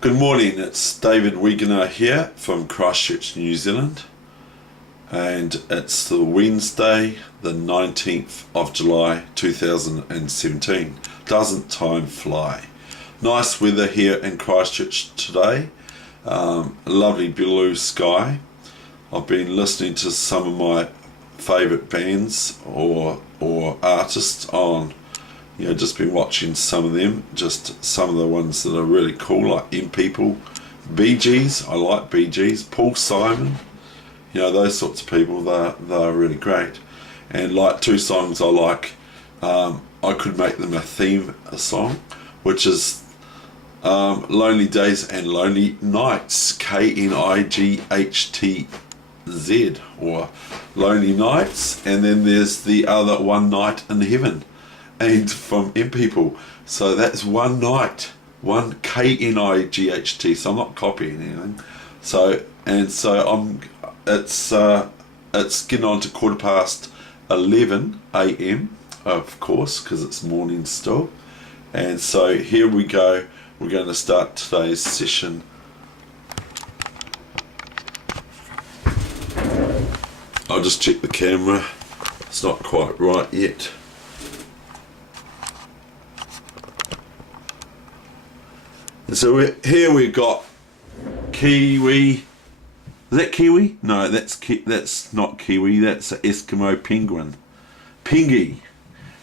Good morning, it's David Weegenaar here from Christchurch, New Zealand, and it's the Wednesday the 19th of July 2017. Doesn't time fly? Nice weather here in Christchurch today, lovely blue sky. I've been listening to some of my favourite bands or artists on, just been watching some of them, just some of the ones that are really cool, like M People, Bee Gees. I like Bee Gees, Paul Simon, those sorts of people. They're really great. And like two songs I like, I could make them a song, which is Lonely Days and Lonely Nights, KNIGHTZ, or Lonely Nights, and then there's the other One Night in Heaven, and from M People. So that's one night, one KNIGHT. So I'm not copying anything. So it's getting on to 11:15 a.m. of course, because it's morning still. And so here we go. We're going to start today's session. I'll just check the camera. It's not quite right yet. And so here we've got Kiwi. Is that Kiwi? No, that's not Kiwi. That's an Eskimo penguin. Pengy.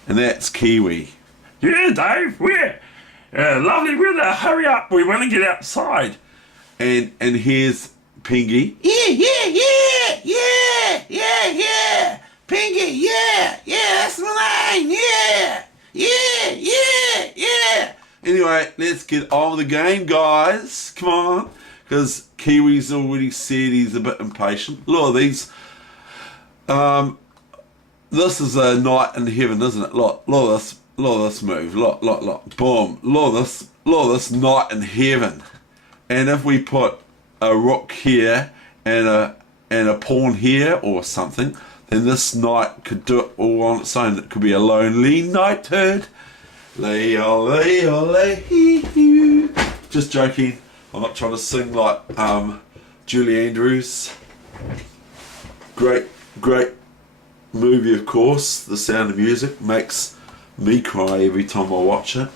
And that's Kiwi. Yeah, Dave, we're lovely weather. Hurry up, we want to get outside. And here's Pengy. Yeah. Pinky, yeah, that's my name, yeah. Anyway, let's get on with the game, guys. Come on. Because Kiwi's already said he's a bit impatient. Look at these. This is a night in heaven, isn't it? Look at this move. Look. Boom. Look at this night in heaven. And if we put a rook here and a pawn here or something, then this knight could do it all on its own. It could be a lonely knighthood. Just joking. I'm not trying to sing like Julie Andrews. Great movie, of course. The Sound of Music makes me cry every time I watch it.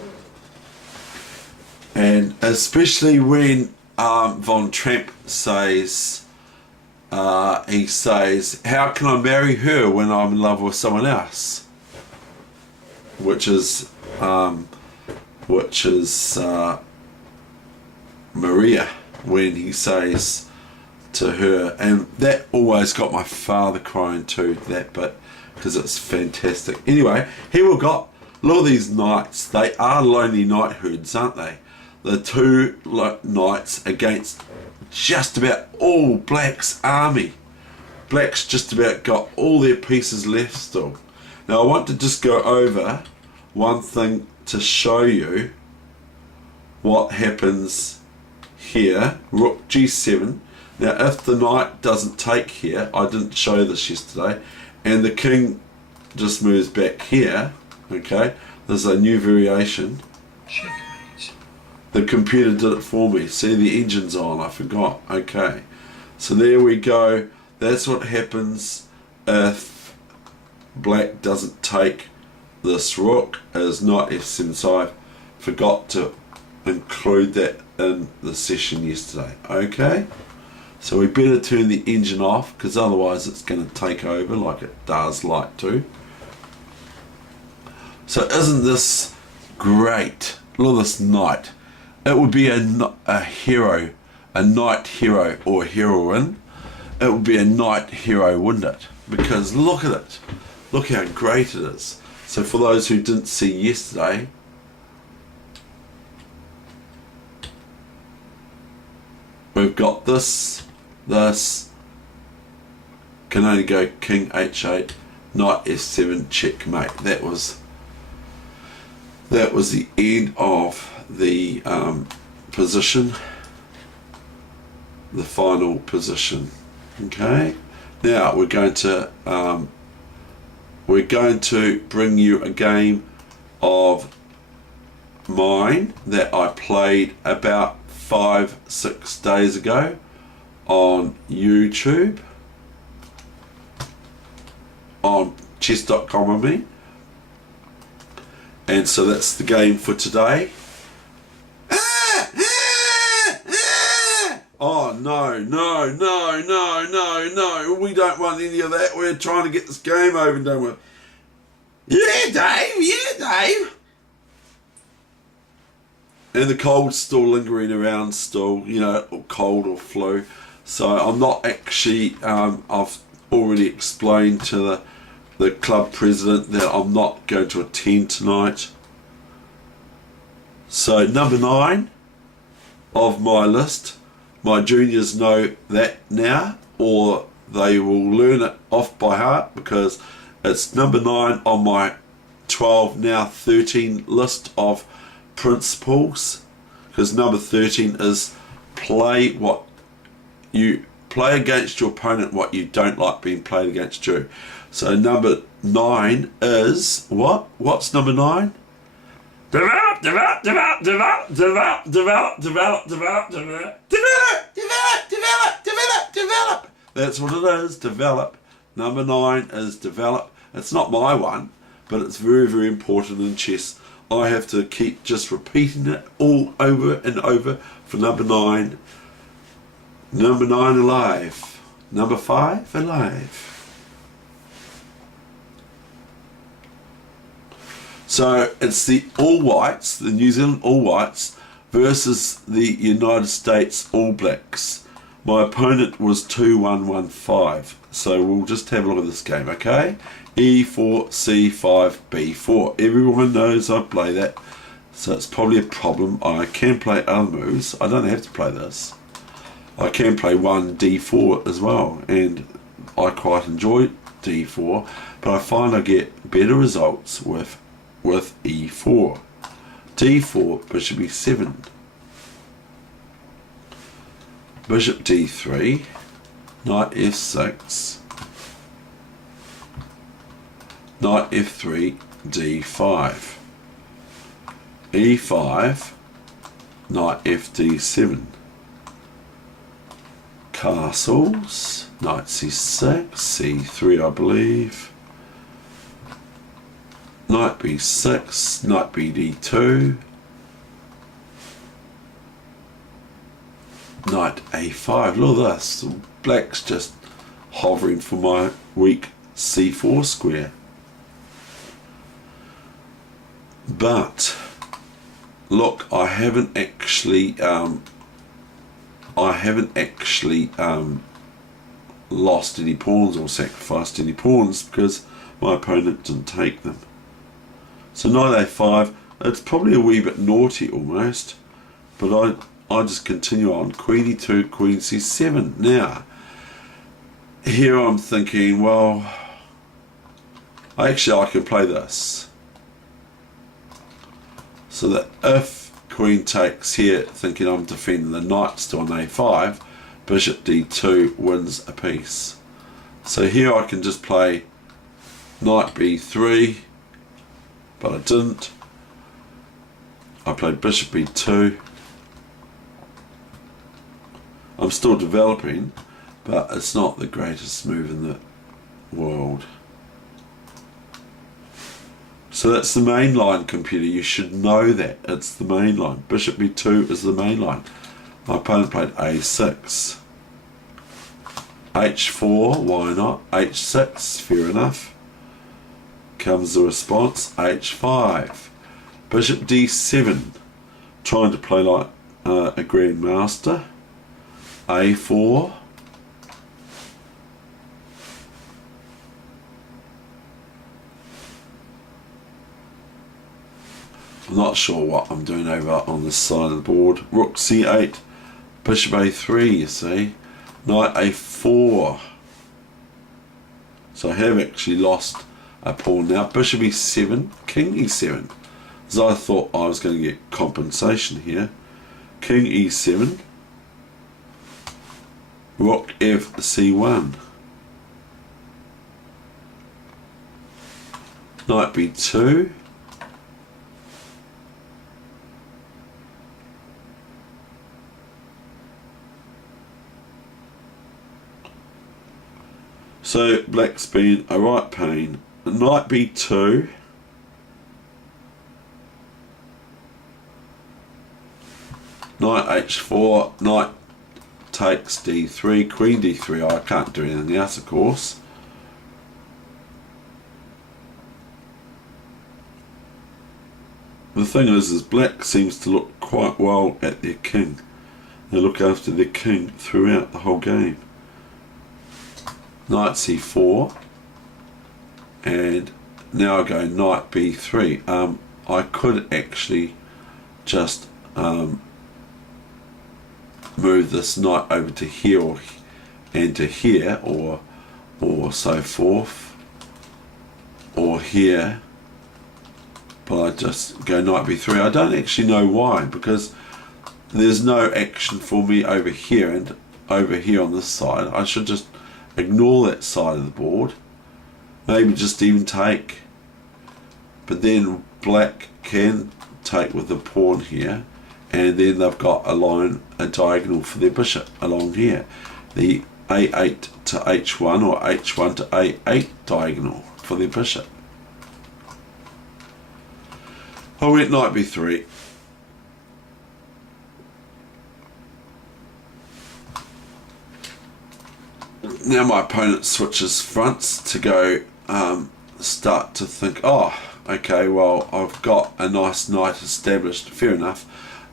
And especially when Von Tramp says, he says, how can I marry her when I'm in love with someone else? Which is Maria, when he says to her, and that always got my father crying too, that bit, because it's fantastic. Anyway, here we've got, look at these knights. They are lonely knighthoods, aren't they? The two knights against just about all Black's army. Black's just about got all their pieces left still. Now I want to just go over one thing to show you what happens here. Rook G7. Now if the knight doesn't take here, I didn't show this yesterday, and the king just moves back here, okay, there's a new variation. Checkmate. The computer did it for me. See, the engine's on, I forgot. Okay, so there we go. That's what happens if Black doesn't take this rook as knight f7. So I forgot to include that in the session yesterday. Okay, so we better turn the engine off, because otherwise it's going to take over like it does like to. So isn't this great? Look at this knight. It would be a hero, a knight hero or heroine. It would be a knight hero, wouldn't it? Because look at it. Look how great it is. So for those who didn't see yesterday, we've got this can only go king h8, knight f7, checkmate. That was the end of the position, the final position. Okay, now we're going to bring you a game of mine that I played about 5-6 days ago on YouTube, on chess.com, I mean. And so that's the game for today. Oh no, we don't want any of that. We're trying to get this game over and done with. Yeah, Dave. And the cold's still lingering around still, you know, or cold or flu. So I'm not actually, I've already explained to the club president that I'm not going to attend tonight. So number 9 of my list, my juniors know that now, or they will learn it off by heart, because it's number 9 on my 12, now 13 list of principles. Because number 13 is play against your opponent what you don't like being played against you. So number 9 is what? What's number 9? Develop. That's what it is, develop. Number 9 is develop. It's not my one, but it's very, very important in chess. I have to keep just repeating it all over and over for number 9. Number 9 alive. Number 5 alive. So it's the All Whites, the New Zealand All Whites, versus the United States All Blacks. My opponent was 2-1-1-5. So we'll just have a look at this game, okay? E4, C5, B4. Everyone knows I play that. So it's probably a problem. I can play other moves. I don't have to play this. I can play 1 D4 as well. And I quite enjoy D4. But I find I get better results with E4. D4, Bishop E7. Bishop D3. Knight F6. Knight F3, D5. E5, Knight FD7. Castles, Knight C6, C3 I believe. Knight B6, Knight BD2. Knight A5, look at this. Black's just hovering for my weak C4 square. But look, I haven't actually lost any pawns or sacrificed any pawns because my opponent didn't take them. So knight a5, it's probably a wee bit naughty almost, but I just continue on. Queen e2, queen c7. Now here I'm thinking, well, I can play this. So that if queen takes here, thinking I'm defending the knight still on a5, bishop d2 wins a piece. So here I can just play knight b3, but I didn't. I played bishop b2. I'm still developing, but it's not the greatest move in the world. So that's the main line, computer. You should know that. It's the main line. Bishop b2 is the main line. My opponent played a6. h4, why not? h6, fair enough. Comes the response, h5. Bishop d7. Trying to play like a grandmaster. a4. I'm not sure what I'm doing over on this side of the board. Rook c8, bishop a3, you see. Knight a4. So I have actually lost a pawn now. Bishop e7, king e7. As I thought I was going to get compensation here. King e7. Rook f c1. Knight b2. So black's been a right pain. Knight b2. Knight h4. Knight takes d3. Queen d3. I can't do anything else, of course. The thing is black seems to look quite well at their king. They look after their king throughout the whole game. Knight c4, and now I go knight b3. I could actually just move this knight over to here and to here, or so forth, or here, but I just go knight b3. I don't actually know why, because there's no action for me over here and over here on this side. I should just ignore that side of the board, maybe just even take, but then black can take with the pawn here, and then they've got a diagonal for their bishop along here, the a8 to h1 or h1 to a8 diagonal for their bishop. I went knight b3. Now my opponent switches fronts to go start to think, oh, okay, well, I've got a nice knight established, fair enough,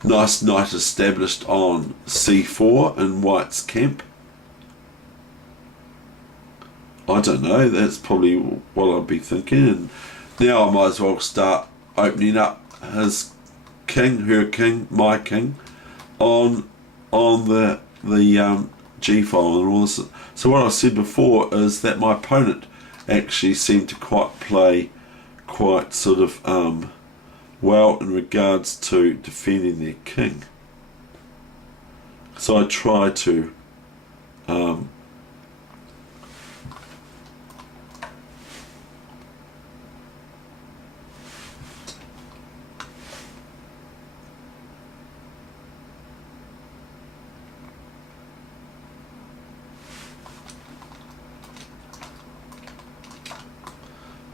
nice knight established on c4 in white's camp. I don't know, that's probably what I'd be thinking, and now I might as well start opening up his king, her king, my king, on the G file and all this. So what I said before is that my opponent actually seemed to play quite sort of well in regards to defending their king. So I try to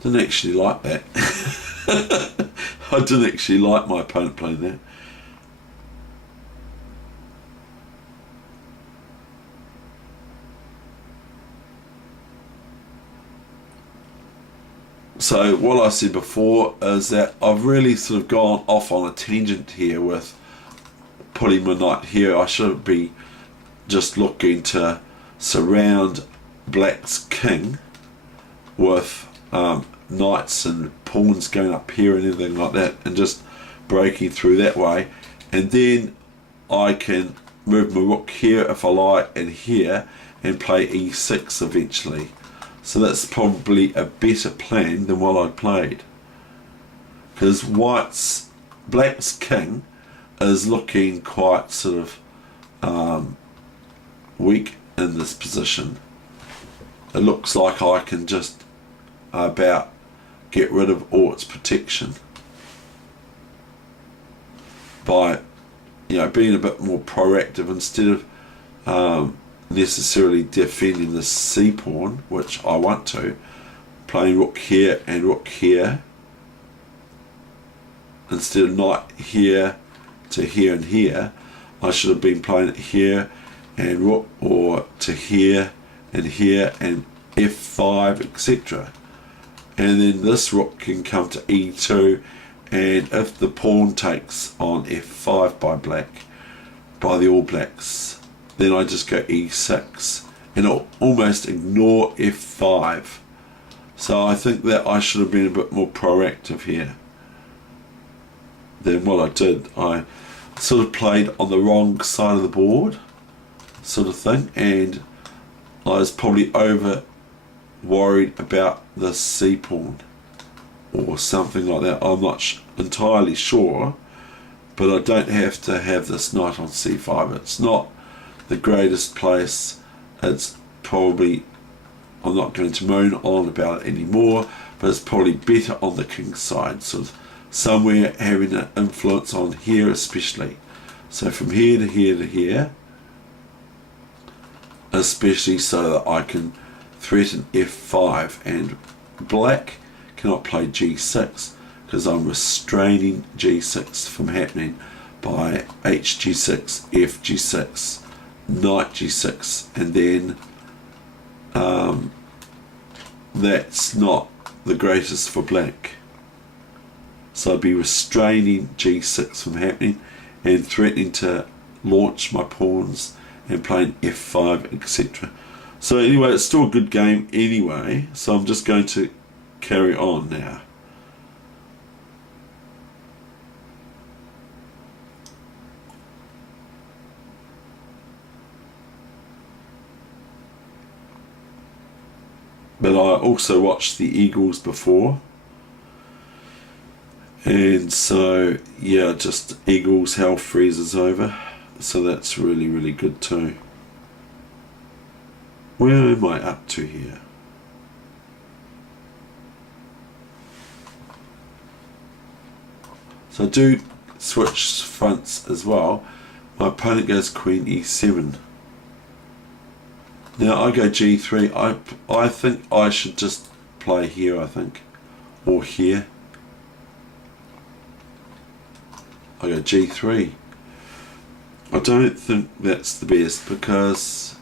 didn't actually like that. I didn't actually like my opponent playing that. So what I said before is that I've really sort of gone off on a tangent here with putting my knight here. I should be just looking to surround black's king with knights and pawns going up here and everything like that, and just breaking through that way, and then I can move my rook here if I like and here and play e6 eventually. So that's probably a better plan than what I played, because black's king is looking quite sort of weak in this position. It looks like I can just about get rid of all its protection by, you know, being a bit more proactive instead of necessarily defending the c pawn, which I want to, playing rook here and rook here instead of knight here to here and here. I should have been playing it here and rook, or to here and f5, etc. And then this rook can come to e2, and if the pawn takes on f5 by the All Blacks, then I just go e6 and I'll almost ignore f5. So I think that I should have been a bit more proactive here than what I did. I sort of played on the wrong side of the board, sort of thing, and I was probably over worried about the c pawn or something like that. I'm not entirely sure, but I don't have to have this knight on c5. It's not the greatest place. It's probably, I'm not going to moan on about it anymore, but it's probably better on the king's side, sort of somewhere having an influence on here especially. So from here to here to here, especially so that I can threaten f5, and black cannot play g6 because I'm restraining g6 from happening by hg6, fg6, knight g6, and then that's not the greatest for black. So I'd be restraining g6 from happening and threatening to launch my pawns and playing f5, etc. So anyway, it's still a good game anyway, so I'm just going to carry on now. But I also watched the Eagles before, and so yeah, just Eagles hell freezes over, so that's really, really good too. Where am I up to here? So I do switch fronts as well. My opponent goes queen e7. Now I go g3. I think I should just play here, I think. Or here. I go g3. I don't think that's the best because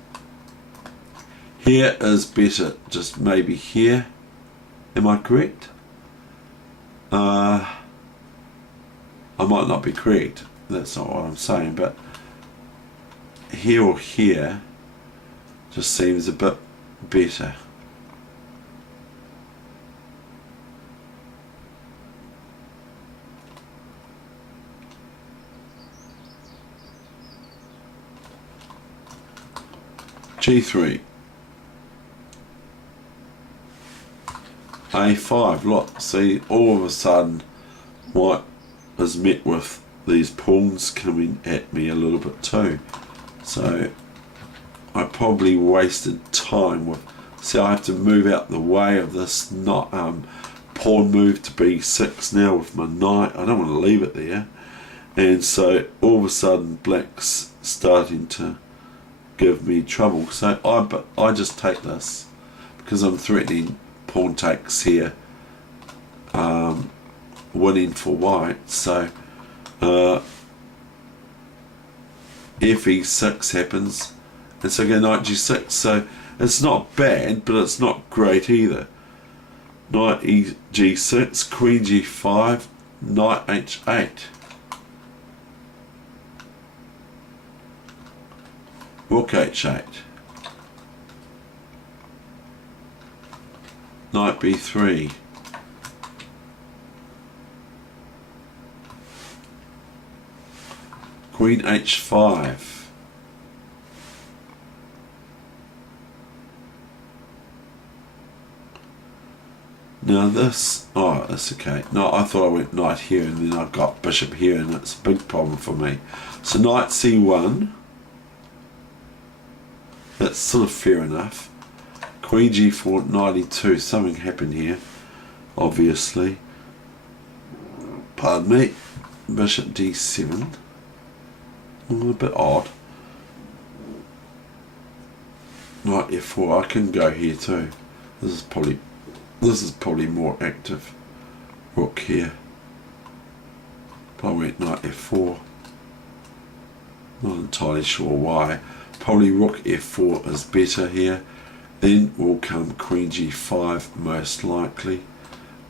here is better. Just maybe here. Am I correct? I might not be correct. That's not what I'm saying, but here or here just seems a bit better. G3. A5. Look, see, all of a sudden white is met with these pawns coming at me a little bit too. So I probably wasted time with, see, I have to move out the way of this not pawn move to b6 now with my knight. I don't want to leave it there, and so all of a sudden black's starting to give me trouble. So I just take this because I'm threatening pawn takes here, winning for white. So if e6 happens, and so I go knight g6. So it's not bad, but it's not great either. Knight g6, queen g5, knight h8. Rook h8. Knight b3. Queen h5. Now this, oh, that's okay. No, I thought I went knight here and then I got bishop here, and it's a big problem for me. So knight c1. That's sort of fair enough. Queen g4, knight e2. Something happened here, obviously. Pardon me. Bishop d7. A bit odd. Knight f4. I can go here too. This is probably more active. Rook here. But I went knight f4. Not entirely sure why. Probably rook f4 is better here. Then will come queen g5 most likely,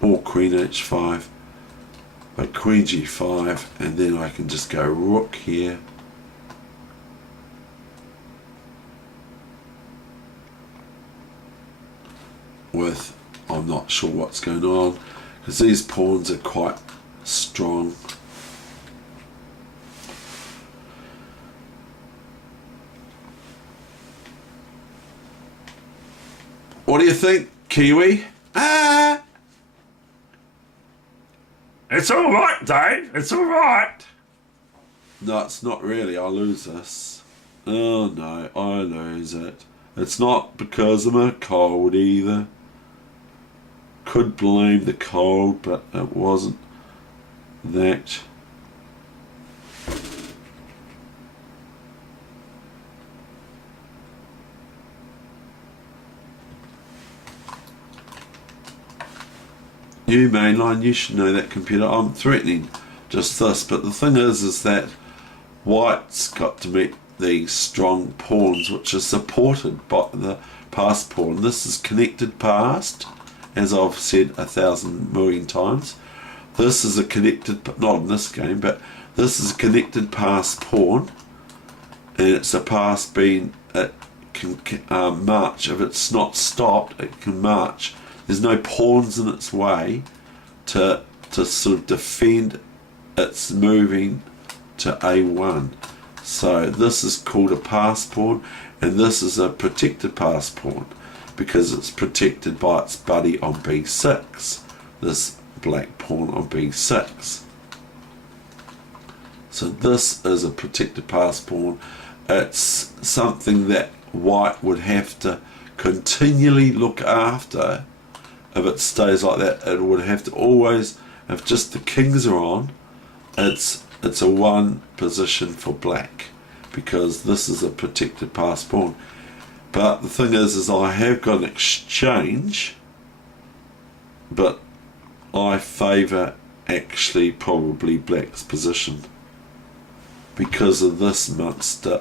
or queen h5. But queen g5, and then I can just go rook here. With, I'm not sure what's going on, because these pawns are quite strong. What do you think, Kiwi? Ah! It's all right, Dave. It's all right. No, it's not really. I lose this. Oh no, I lose it. It's not because I'm a cold either. Could blame the cold, but it wasn't that. You mainline, you should know that, computer. I'm threatening just this, but the thing is that white's got to meet these strong pawns which are supported by the passed pawn. This is connected passed, as I've said 1,000 million times. This is a connected, not in this game, but this is a connected passed pawn, and it's a pass being, it can march. If it's not stopped, it can march. There's no pawns in its way to sort of defend its moving to A1. So this is called a pass pawn, and this is a protected pass pawn because it's protected by its buddy on B6, this black pawn on B6. So this is a protected pass pawn. It's something that white would have to continually look after. If it stays like that, it would have to always, if just the kings are on, it's a one position for black, because this is a protected pass pawn. But the thing is I have got an exchange, but I favour actually probably black's position because of this monster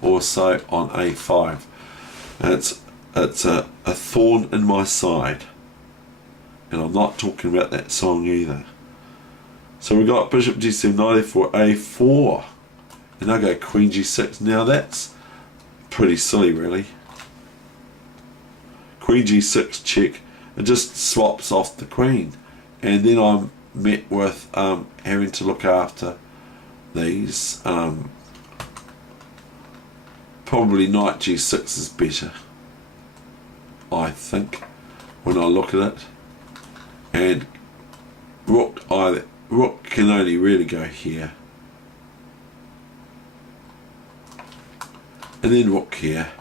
also on A5. It's a thorn in my side, and I'm not talking about that song either. So we got bishop g7 knight for A4, and I go queen g6. Now that's pretty silly, really. Queen g6 check, it just swaps off the queen, and then I'm met with having to look after these. Probably knight g6 is better, I think, when I look at it. And rook can only really go here, and then rook here.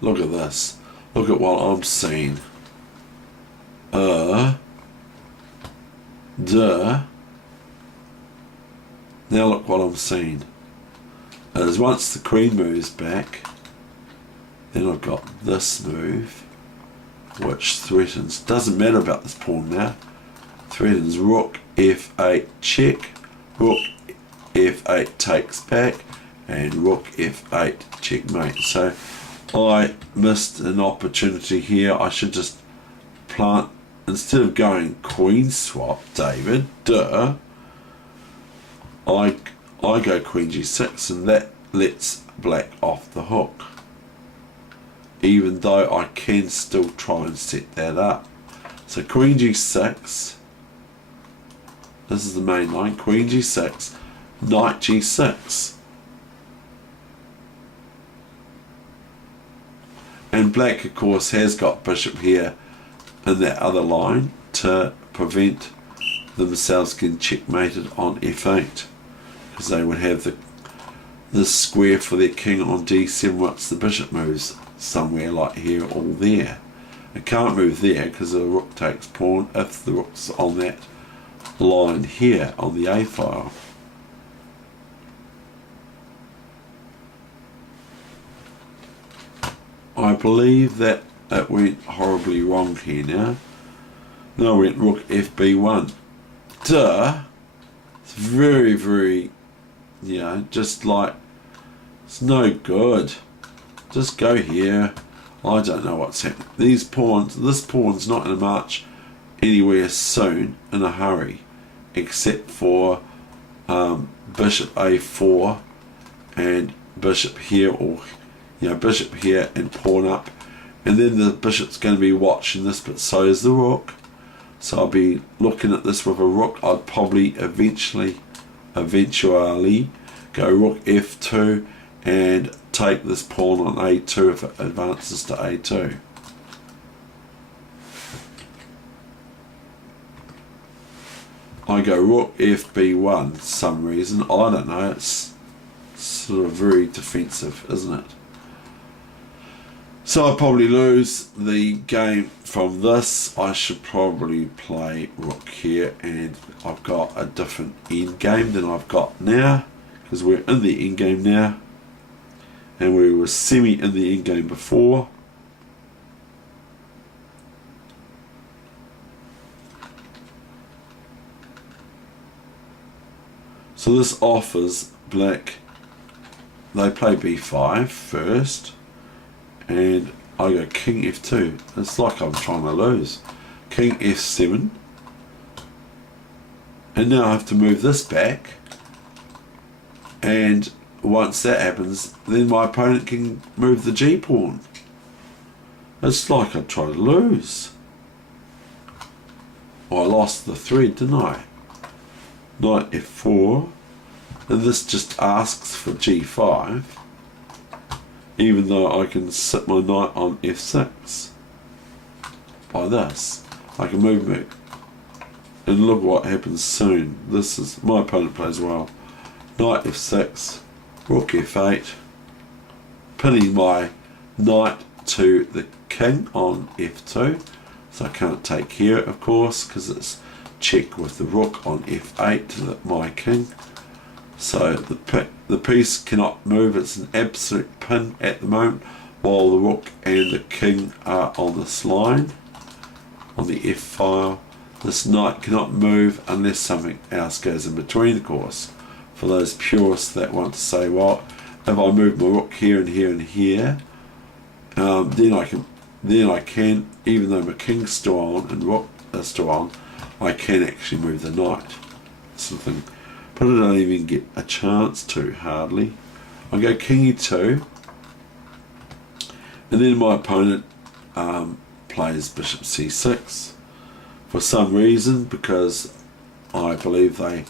Look at this. Look at what I'm seeing. Now look what I'm seeing. As once the queen moves back, then I've got this move, which threatens, doesn't matter about this pawn now, threatens rook f8 check, rook f8 takes back, and rook f8 checkmate. So I missed an opportunity here. I should just plant, instead of going queen swap, David, I go queen g6, and that lets black off the hook, even though I can still try and set that up. So queen g6, this is the main line, queen g6, knight g6, and black of course has got bishop here in that other line to prevent themselves getting checkmated on f8, because they would have this square for their king on d7 once the bishop moves somewhere like here or there. It can't move there because the rook takes pawn if the rook's on that line here on the A file. I believe that it went horribly wrong here now. No, I went rook fb1. It's very, very, just like, it's no good. Just go here. I don't know what's happening. These pawns, this pawn's not going to march anywhere soon in a hurry, except for bishop a4 and bishop here, or bishop here and pawn up, and then the bishop's going to be watching this, but so is the rook. So I'll be looking at this with a rook. I'd probably eventually go rook f2 and take this pawn on a2 if it advances to a2. I go rook fb1 for some reason. I don't know, it's sort of very defensive, isn't it? So I'll probably lose the game from this. I should probably play rook here, and I've got a different end game than I've got now, because we're in the end game now, and we were semi in the end game before. So this offers black, they play b5 first, and I go king f2. It's like I'm trying to lose. King f7, and now I have to move this back, and once that happens, then my opponent can move the g pawn. It's like I try to lose. Well, I lost the thread, didn't I? Knight f4, and this just asks for g5, even though I can sit my knight on f6 by this. I can move back, and look what happens soon. This is, my opponent plays well. Knight f6, rook f8, pinning my knight to the king on f2, so I can't take here, of course, because it's check with the rook on f8 to my king. So the piece cannot move. It's an absolute pin at the moment, while the rook and the king are on this line on the f file. This knight cannot move unless something else goes in between, of course. For those purists that want to say, well, if I move my rook here and here and here, then I can, even though my king's still on and rook is still on, I can actually move the knight. Something, but I don't even get a chance to, hardly. I go king e2, and then my opponent plays bishop c6 for some reason, because I believe they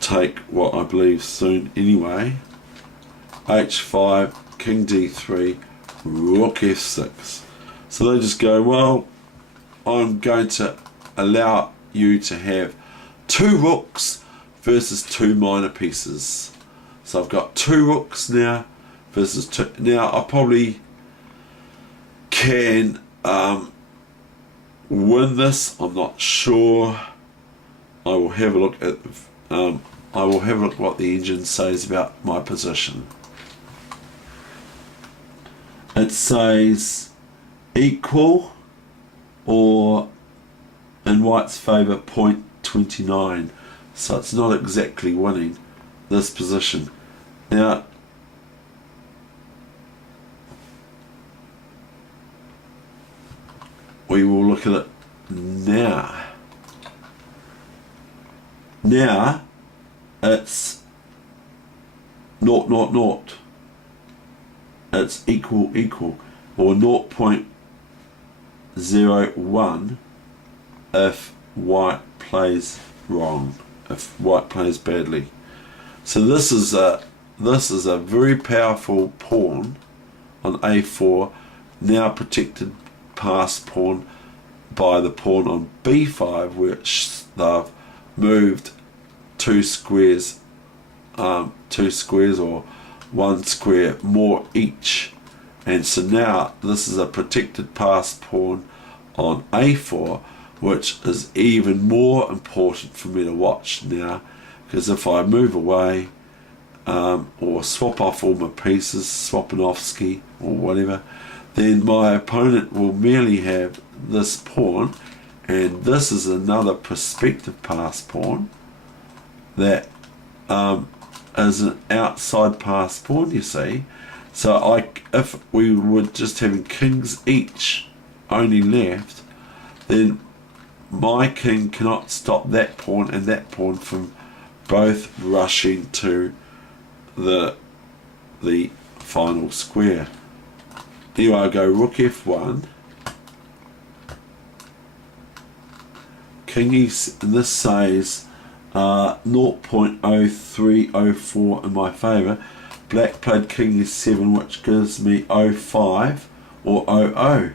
take what I believe soon anyway. h5, king d3, rook f6. So they just go, well, I'm going to allow you to have 2 rooks versus 2 minor pieces. So I've got 2 rooks now versus 2. Now I probably can win this. I'm not sure. I will have a look at what the engine says about my position. It says equal, or in white's favour 0.29, so it's not exactly winning this position. Now we will look at it now. Now it's 0.00. It's equal, or 0.01 if white plays wrong, if white plays badly. So this is a very powerful pawn on a4, now protected past pawn by the pawn on b5, which they've moved 2 squares or 1 square more each, and so now this is a protected past pawn on a4, which is even more important for me to watch now, because if I move away or swap off all my pieces, Swapanovsky or whatever, then my opponent will merely have this pawn, and this is another prospective past pawn that is an outside past pawn, you see. So if we were just having kings each only left, then my king cannot stop that pawn and that pawn from both rushing to the final square. Here I go rook f1, king e, and this says 0.0304 in my favour. Black played king e7, which gives me 05 or 00.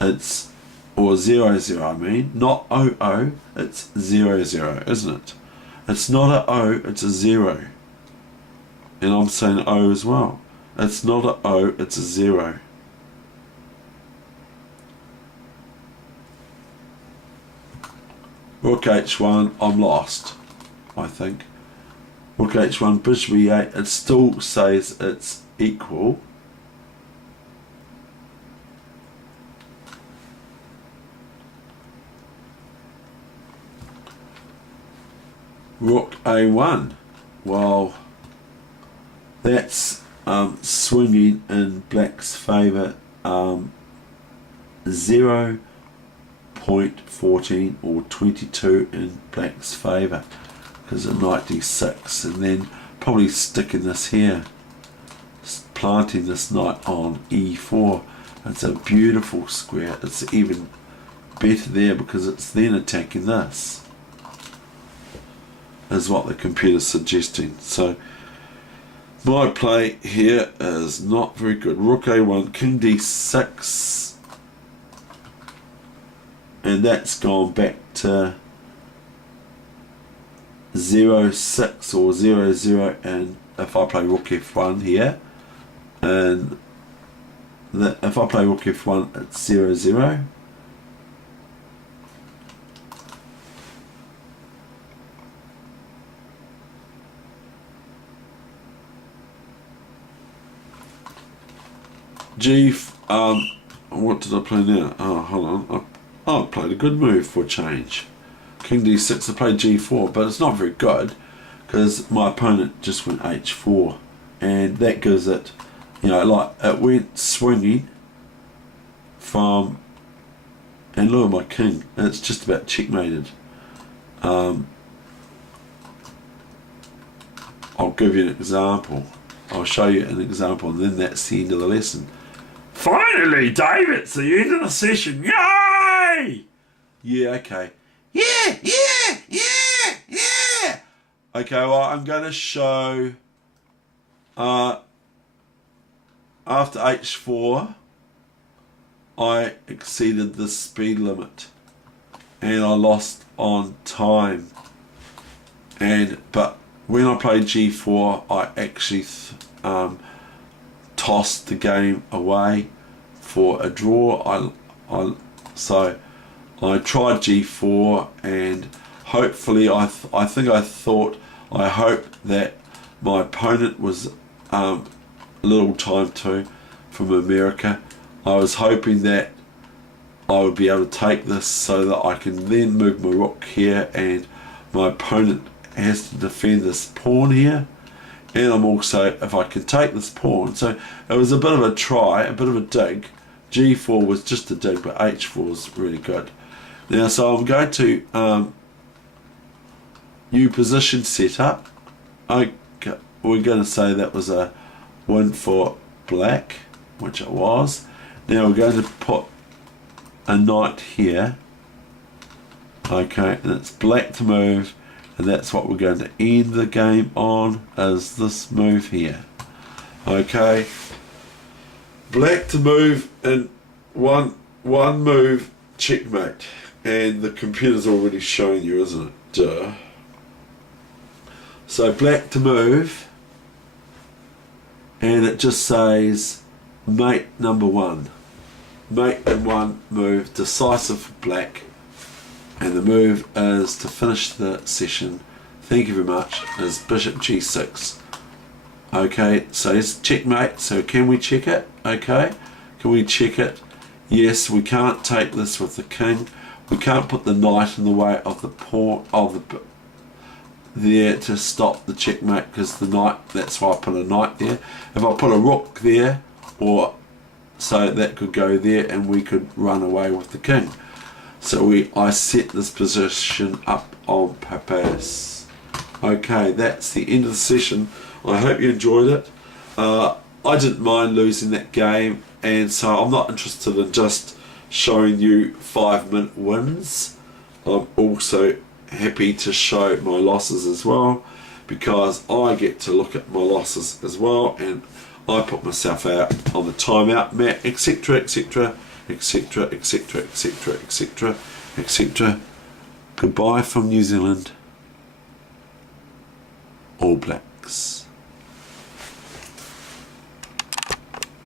It's, or 00, I mean, not 00, it's 00, isn't it? It's not a O, it's a 0. And I'm saying O as well. It's not a O, it's a 0. Rook h1, I'm lost, I think. Rook h1, bishop e8, it still says it's equal. Rook A1. Well, that's swinging in black's favour 0.14 or 22 in black's favour because of knight d6, and then probably sticking this here, planting this knight on e4. It's a beautiful square. It's even better there because it's then attacking this, is what the computer's suggesting. So my play here is not very good. Rook a1, king d6, and that's gone back to 0-6 or 0-0, and if I play rook f1 here, and if I play rook f1 it's 0-0. What did I play now? Oh, hold on. I played a good move for a change. King d6, I played g4, but it's not very good because my opponent just went h4, and that gives it, you know, like it went swinging from, and look at my king, it's just about checkmated. I'll give you an example. I'll show you an example, and then that's the end of the lesson. Finally, Dave, it's the end of the session. Yay! Yeah, okay. Yeah. Okay, well, I'm going to show after h4 I exceeded the speed limit and I lost on time, but when I played g4 I actually tossed the game away for a draw. So I tried g4, and hopefully I hoped that my opponent was a little time too from America. I was hoping that I would be able to take this so that I can then move my rook here, and my opponent has to defend this pawn here, and I'm also, if I can take this pawn. So it was a bit of a try, a bit of a dig. g4 was just a dig, but h4 was really good. Now, so I'm going to new position setup. We're going to say that was a win for black, which it was. Now we're going to put a knight here. Okay, and it's black to move, and that's what we're going to end the game on, is this move here. Okay, black to move in one move, checkmate. And the computer's already showing you, isn't it? Duh. So black to move, and it just says mate number one. Mate in one move, decisive for black, and the move is to finish the session. Thank you very much. Is bishop g6. Okay, so it's checkmate. So can we check it? Okay, can we check it? Yes, we can't take this with the king. We can't put the knight in the way of the pawn there to stop the checkmate, because the knight, that's why I put a knight there. If I put a rook there, or so that could go there and we could run away with the king. So I set this position up on purpose. Okay, that's the end of the session. I hope you enjoyed it. I didn't mind losing that game, and so I'm not interested in just showing you 5-minute wins. I'm also happy to show my losses as well, because I get to look at my losses as well, and I put myself out on the timeout mat, etc, etc, etc, etc, etc, etc, etc. Goodbye from New Zealand, All Blacks.